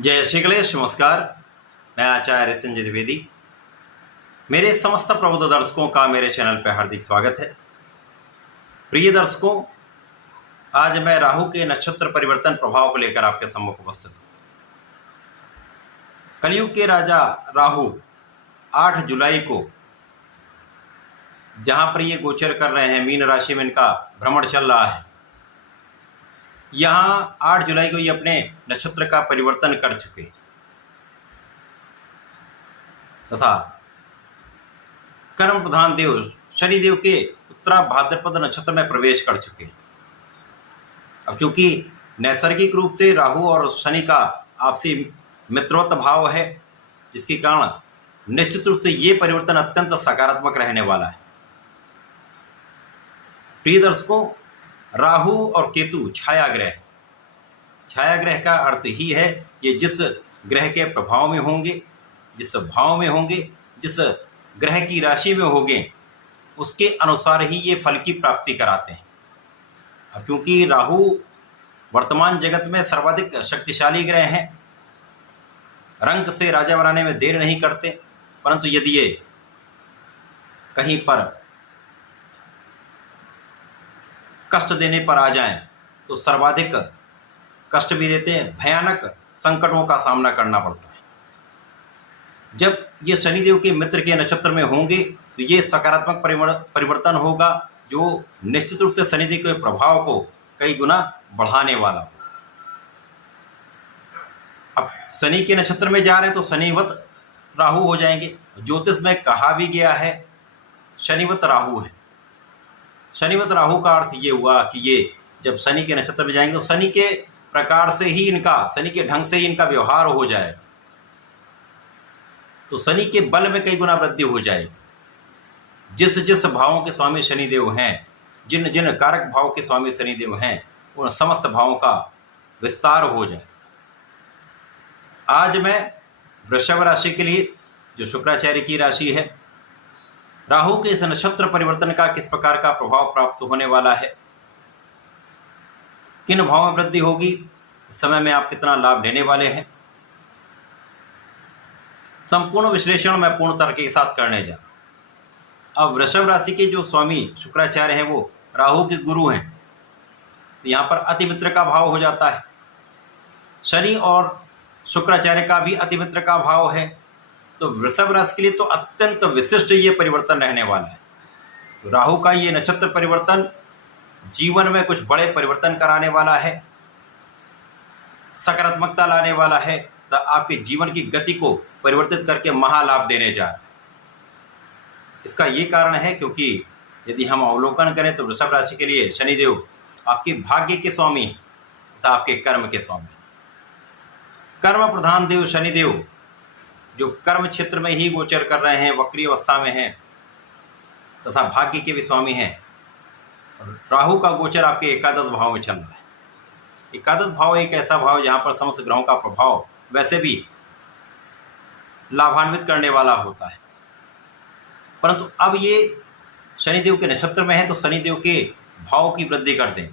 जय श्री गणेश। नमस्कार, मैं आचार्य संजय द्विवेदी। मेरे समस्त प्रबुद्ध दर्शकों का मेरे चैनल पर हार्दिक स्वागत है। प्रिय दर्शकों, आज मैं राहु के नक्षत्र परिवर्तन प्रभाव को लेकर आपके सम्मुख उपस्थित हूँ। कलयुग के राजा राहु 8 जुलाई को जहां पर ये गोचर कर रहे हैं, मीन राशि में इनका भ्रमण चल रहा है। यहां 8 जुलाई को ये अपने नक्षत्र का परिवर्तन कर चुके तथा कर्म प्रधान देव शनिदेव के उत्तरा भाद्रपद नक्षत्र में प्रवेश कर चुके। अब चूंकि नैसर्गिक रूप से राहु और शनि का आपसी मित्रोत्त भाव है, जिसके कारण निश्चित रूप से ये परिवर्तन अत्यंत सकारात्मक रहने वाला है। प्रिय दर्शकों, राहु और केतु छाया ग्रह का अर्थ ही है ये जिस ग्रह के प्रभाव में होंगे, जिस भाव में होंगे, जिस ग्रह की राशि में होंगे, उसके अनुसार ही ये फल की प्राप्ति कराते हैं। अब क्योंकि राहु वर्तमान जगत में सर्वाधिक शक्तिशाली ग्रह हैं, रंग से राजा बनाने में देर नहीं करते, परंतु यदि ये कहीं पर कष्ट देने पर आ जाएं तो सर्वाधिक कष्ट भी देते हैं, भयानक संकटों का सामना करना पड़ता है। जब ये शनिदेव के मित्र के नक्षत्र में होंगे तो ये सकारात्मक परिवर्तन होगा, जो निश्चित रूप से शनिदेव के प्रभाव को कई गुना बढ़ाने वाला होगा। अब शनि के नक्षत्र में जा रहे हैं तो शनिवत राहु हो जाएंगे। ज्योतिष में कहा भी गया है शनिवत राहु है। शनिवत राहु का अर्थ ये हुआ कि ये जब शनि के नक्षत्र में जाएंगे तो शनि के प्रकार से ही इनका, शनि के ढंग से ही इनका व्यवहार हो जाएगा, तो शनि के बल में कई गुना वृद्धि हो जाएगी। जिस जिस भावों के स्वामी शनिदेव हैं, जिन जिन कारक भाव के स्वामी शनिदेव हैं, उन समस्त भावों का विस्तार हो जाए। आज मैं वृषभ राशि के लिए, जो शुक्राचार्य की राशि है, राहु के इस नक्षत्र परिवर्तन का किस प्रकार का प्रभाव प्राप्त होने वाला है, किन भाव में वृद्धि होगी, इस समय में आप कितना लाभ लेने वाले हैं, संपूर्ण विश्लेषण मैं पूर्ण तर्क के साथ करने जा रहा हूं। अब वृषभ राशि के जो स्वामी शुक्राचार्य हैं वो राहु के गुरु हैं, तो यहाँ पर अतिमित्र का भाव हो जाता है। शनि और शुक्राचार्य का भी अतिमित्र का भाव है, तो वृषभ राशि के लिए तो अत्यंत विशिष्ट ये परिवर्तन रहने वाला है। तो राहु का ये नक्षत्र परिवर्तन जीवन में कुछ बड़े परिवर्तन कराने वाला है, सकारात्मकता लाने वाला है, तो आपके जीवन की गति को परिवर्तित करके महालाभ देने जा रहा है। इसका ये कारण है क्योंकि यदि हम अवलोकन करें तो वृषभ राशि के लिए शनिदेव आपके भाग्य के स्वामी तथा आपके कर्म के स्वामी। कर्म प्रधान देव शनिदेव जो कर्म क्षेत्र में ही गोचर कर रहे हैं, वक्री अवस्था में हैं तथा भाग्य के भी स्वामी हैं। राहु का गोचर आपके एकादश भाव में चल रहा है। एकादश भाव एक ऐसा भाव जहां पर समस्त ग्रहों का प्रभाव वैसे भी लाभान्वित करने वाला होता है, परंतु अब ये शनिदेव के नक्षत्र में है तो शनिदेव के भाव की वृद्धि कर दें,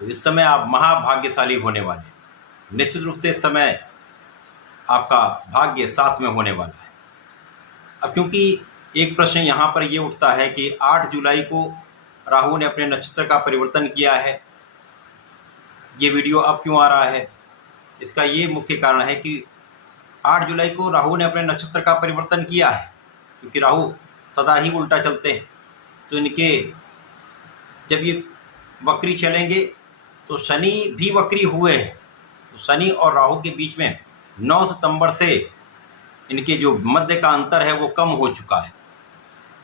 तो इस समय आप महाभाग्यशाली होने वाले हैं। निश्चित रूप से इस समय आपका भाग्य साथ में होने वाला है। अब क्योंकि एक प्रश्न यहाँ पर ये उठता है कि 8 जुलाई को राहु ने अपने नक्षत्र का परिवर्तन किया है, ये वीडियो अब क्यों आ रहा है? इसका ये मुख्य कारण है कि 8 जुलाई को राहु ने अपने नक्षत्र का परिवर्तन किया है, क्योंकि राहु सदा ही उल्टा चलते हैं। तो इनके जब ये वक्री चलेंगे तो शनि भी वक्री हुए हैं, तो शनि और राहु के बीच में 9 सितंबर से इनके जो मध्य का अंतर है वो कम हो चुका है।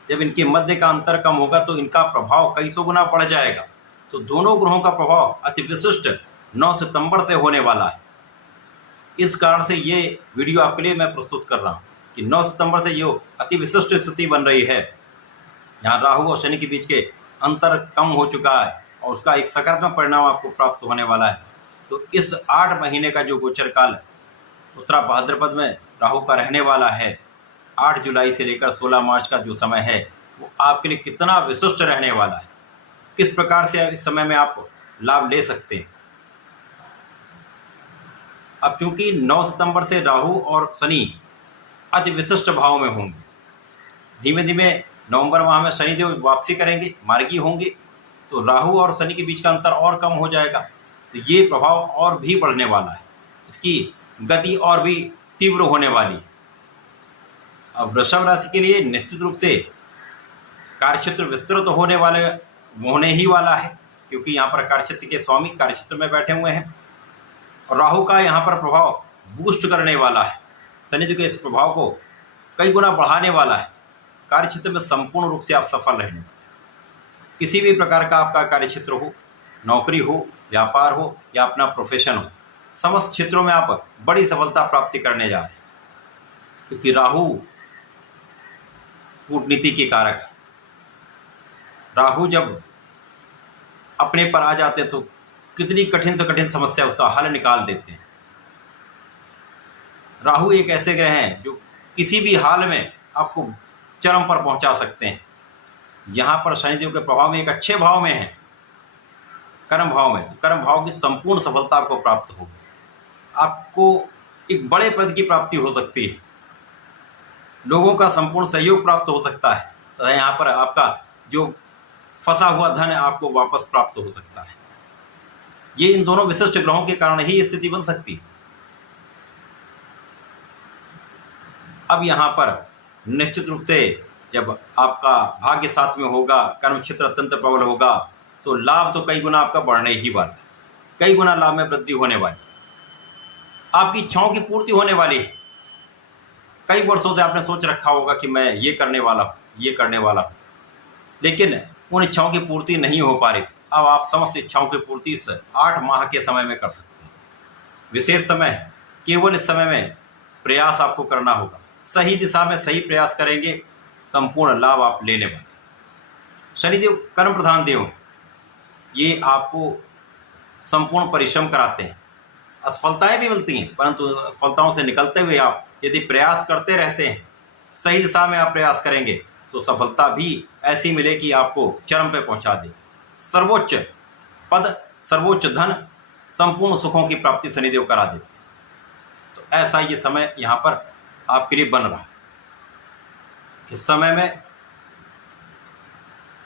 जब इनके मध्य का अंतर कम होगा तो इनका प्रभाव कई सौ गुना बढ़ जाएगा। तो दोनों ग्रहों का प्रभाव अति विशिष्ट 9 सितंबर से होने वाला है। इस कारण से ये वीडियो आपके लिए मैं प्रस्तुत कर रहा हूँ कि 9 सितंबर से ये अति विशिष्ट स्थिति बन रही है, यहाँ राहु और शनि के बीच के अंतर कम हो चुका है और उसका एक सकारात्मक परिणाम आपको प्राप्त होने वाला है। तो इस 8 महीने का जो गोचर काल उत्तरा भाद्रपद में राहु का रहने वाला है, 8 जुलाई से लेकर 16 मार्च का जो समय है वो आपके लिए कितना विशिष्ट रहने वाला है, किस प्रकार से इस समय में आप लाभ ले सकते हैं। अब चूंकि 9 सितंबर से राहु और शनि अति विशिष्ट भाव में होंगे, धीमे धीमे नवंबर माह में शनिदेव वापसी करेंगे, मार्गी होंगे, तो राहु और शनि के बीच का अंतर और कम हो जाएगा, तो ये प्रभाव और भी बढ़ने वाला है, इसकी गति और भी तीव्र होने वाली है। अब वृषभ राशि के लिए निश्चित रूप से कार्यक्षेत्र विस्तृत होने ही वाला है, क्योंकि यहाँ पर कार्यक्षेत्र के स्वामी कार्यक्षेत्र में बैठे हुए हैं और राहु का यहाँ पर प्रभाव बूस्ट करने वाला है, शनि के इस प्रभाव को कई गुना बढ़ाने वाला है। कार्यक्षेत्र में संपूर्ण रूप से आप सफल रहेंगे। किसी भी प्रकार का आपका कार्यक्षेत्र हो, नौकरी हो, व्यापार हो या अपना प्रोफेशन हो, समस्त क्षेत्रों में आप बड़ी सफलता प्राप्ति करने जा रहे हैं, क्योंकि राहु कूटनीति के कारक है। राहु जब अपने पर आ जाते तो कितनी कठिन से कठिन समस्या उसका हल निकाल देते हैं। राहु एक ऐसे ग्रह हैं जो किसी भी हाल में आपको चरम पर पहुंचा सकते हैं। यहाँ पर शनिदेव के प्रभाव में एक अच्छे भाव में है, कर्म भाव में, तो कर्म भाव की संपूर्ण सफलता आपको प्राप्त होगी। आपको एक बड़े पद की प्राप्ति हो सकती है, लोगों का संपूर्ण सहयोग प्राप्त हो सकता है, तो यहाँ पर आपका जो फंसा हुआ धन है आपको वापस प्राप्त हो सकता है। ये इन दोनों विशिष्ट ग्रहों के कारण ही स्थिति बन सकती है। अब यहाँ पर निश्चित रूप से जब आपका भाग्य साथ में होगा, कर्म क्षेत्र अत्यंत प्रबल होगा, तो लाभ तो कई गुना आपका बढ़ने ही वाला है, कई गुना लाभ में वृद्धि होने वाली, आपकी इच्छाओं की पूर्ति होने वाली है। कई वर्षों से आपने सोच रखा होगा कि मैं ये करने वाला हूँ, ये करने वाला हूँ, लेकिन उन इच्छाओं की पूर्ति नहीं हो पा रही थी। अब आप समस्त इच्छाओं की पूर्ति इस 8 माह के समय में कर सकते हैं। विशेष समय है, केवल इस समय में प्रयास आपको करना होगा, सही दिशा में सही प्रयास करेंगे, संपूर्ण लाभ आप लेने वाले। शनिदेव कर्म प्रधान देव, ये आपको संपूर्ण परिश्रम कराते हैं, असफलताएं भी मिलती हैं, परंतु असफलताओं से निकलते हुए आप यदि प्रयास करते रहते हैं, सही दिशा में आप प्रयास करेंगे, तो सफलता भी ऐसी मिले कि आपको चरम पे पहुंचा दे। सर्वोच्च पद, सर्वोच्च धन, संपूर्ण सुखों की प्राप्ति शनिदेव करा दे। तो ऐसा ये समय यहाँ पर आपके लिए बन रहा है। इस समय में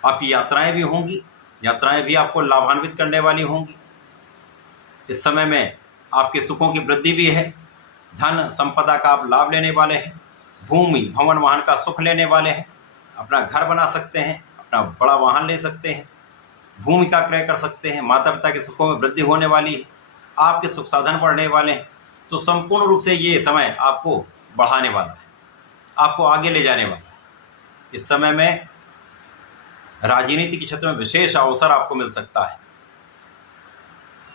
आपकी यात्राएं भी होंगी, यात्राएं भी आपको लाभान्वित करने वाली होंगी। इस समय में आपके सुखों की वृद्धि भी है, धन संपदा का आप लाभ लेने वाले हैं, भूमि भवन वाहन का सुख लेने वाले हैं, अपना घर बना सकते हैं, अपना बड़ा वाहन ले सकते हैं, भूमि का क्रय कर सकते हैं, माता पिता के सुखों में वृद्धि होने वाली है, आपके सुख साधन बढ़ने वाले हैं। तो संपूर्ण रूप से ये समय आपको बढ़ाने वाला है, आपको आगे ले जाने वाला है। इस समय में राजनीति के क्षेत्र में विशेष अवसर आपको मिल सकता है,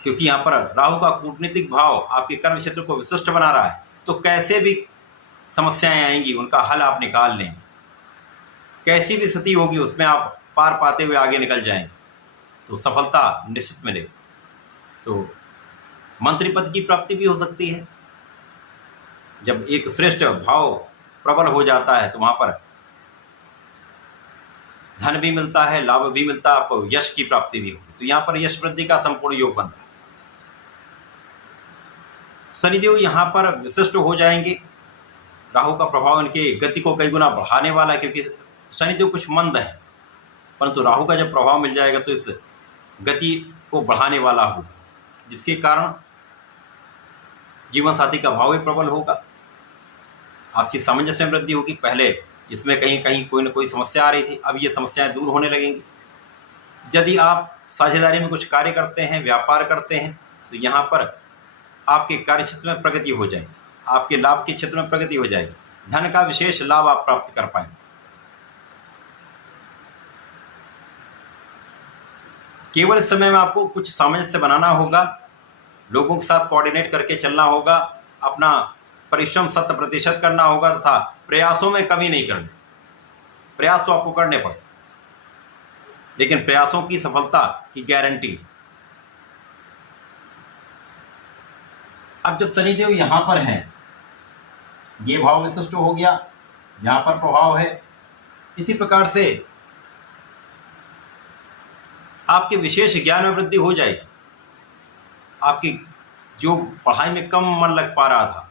क्योंकि यहाँ पर राहु का कूटनीतिक भाव आपके कर्म क्षेत्र को विशिष्ट बना रहा है। तो कैसे भी समस्याएं आएंगी उनका हल आप निकाल लें, कैसी भी स्थिति होगी उसमें आप पार पाते हुए आगे निकल जाएंगे, तो सफलता निश्चित मिलेगी। तो मंत्री पद की प्राप्ति भी हो सकती है। जब एक श्रेष्ठ भाव प्रबल हो जाता है तो वहां पर धन भी मिलता है, लाभ भी मिलता है, आपको यश की प्राप्ति भी होगी। तो यहाँ पर यश वृद्धि का संपूर्ण योग बन रहा है। शनिदेव यहाँ पर विशिष्ट हो जाएंगे, राहु का प्रभाव इनके गति को कई गुना बढ़ाने वाला है, क्योंकि शनिदेव कुछ मंद है, परंतु राहु का जब प्रभाव मिल जाएगा तो इस गति को बढ़ाने वाला होगा, जिसके कारण जीवन साथी का भाव भी प्रबल होगा, आपसी सामंजस्य में वृद्धि होगी। पहले इसमें कहीं कहीं कोई न कोई समस्या आ रही थी, अब ये समस्याएं दूर होने लगेंगी। यदि आप साझेदारी में कुछ कार्य करते हैं, व्यापार करते हैं, तो यहाँ पर आपके कार्य क्षेत्र में प्रगति हो जाएगी, आपके लाभ के क्षेत्र में प्रगति हो जाएगी, धन का विशेष लाभ आप प्राप्त कर पाएंगे। केवल इस समय में आपको कुछ सामंजस्य बनाना होगा, लोगों के साथ कोऑर्डिनेट करके चलना होगा, अपना परिश्रम 100% करना होगा, तथा प्रयासों में कमी नहीं करनी। प्रयास तो आपको करने पड़े, लेकिन प्रयासों की सफलता की गारंटी। अब जब शनिदेव यहां पर हैं, ये भाव विशिष्ट हो गया, यहां पर प्रभाव है, इसी प्रकार से आपके विशेष ज्ञान में वृद्धि हो जाएगी। आपकी जो पढ़ाई में कम मन लग पा रहा था,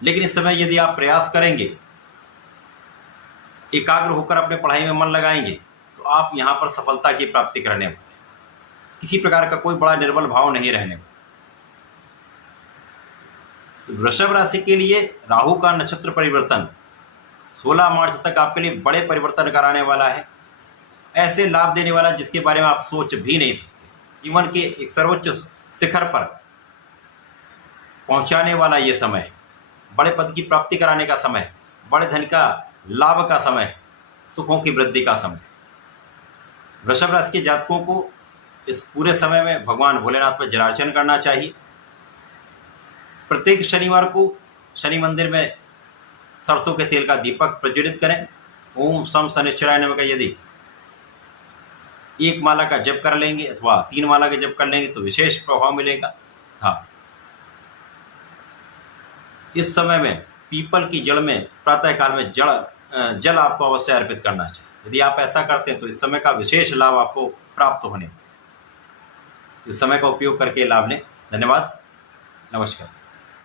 लेकिन इस समय यदि आप प्रयास करेंगे, एकाग्र होकर अपने पढ़ाई में मन लगाएंगे, तो आप यहाँ पर सफलता की प्राप्ति करने वाले। किसी प्रकार का कोई बड़ा निर्बल भाव नहीं रहने वाला। तो वृषभ राशि के लिए राहु का नक्षत्र परिवर्तन 16 मार्च तक आपके लिए बड़े परिवर्तन कराने वाला है। ऐसे लाभ देने वाला जिसके बारे में आप सोच भी नहीं सकते। जीवन के एक सर्वोच्च शिखर पर पहुंचाने वाला ये समय है। बड़े पद की प्राप्ति कराने का समय है, बड़े धन का लाभ का समय है, सुखों की वृद्धि का समय है। वृषभ राशि के जातकों को इस पूरे समय में भगवान भोलेनाथ पर जलार्चन करना चाहिए। प्रत्येक शनिवार को शनि मंदिर में सरसों के तेल का दीपक प्रज्वलित करें। ओम सम शनिश्चराय नमः का यदि 1 माला का जप कर लेंगे अथवा 3 माला का जप कर लेंगे तो विशेष प्रभाव मिलेगा। हाँ, इस समय में पीपल की जड़ में प्रातः काल में जल आपको अवश्य अर्पित करना चाहिए। यदि आप ऐसा करते हैं तो इस समय का विशेष लाभ आपको प्राप्त होने। इस समय का उपयोग करके लाभ लें। धन्यवाद, नमस्कार।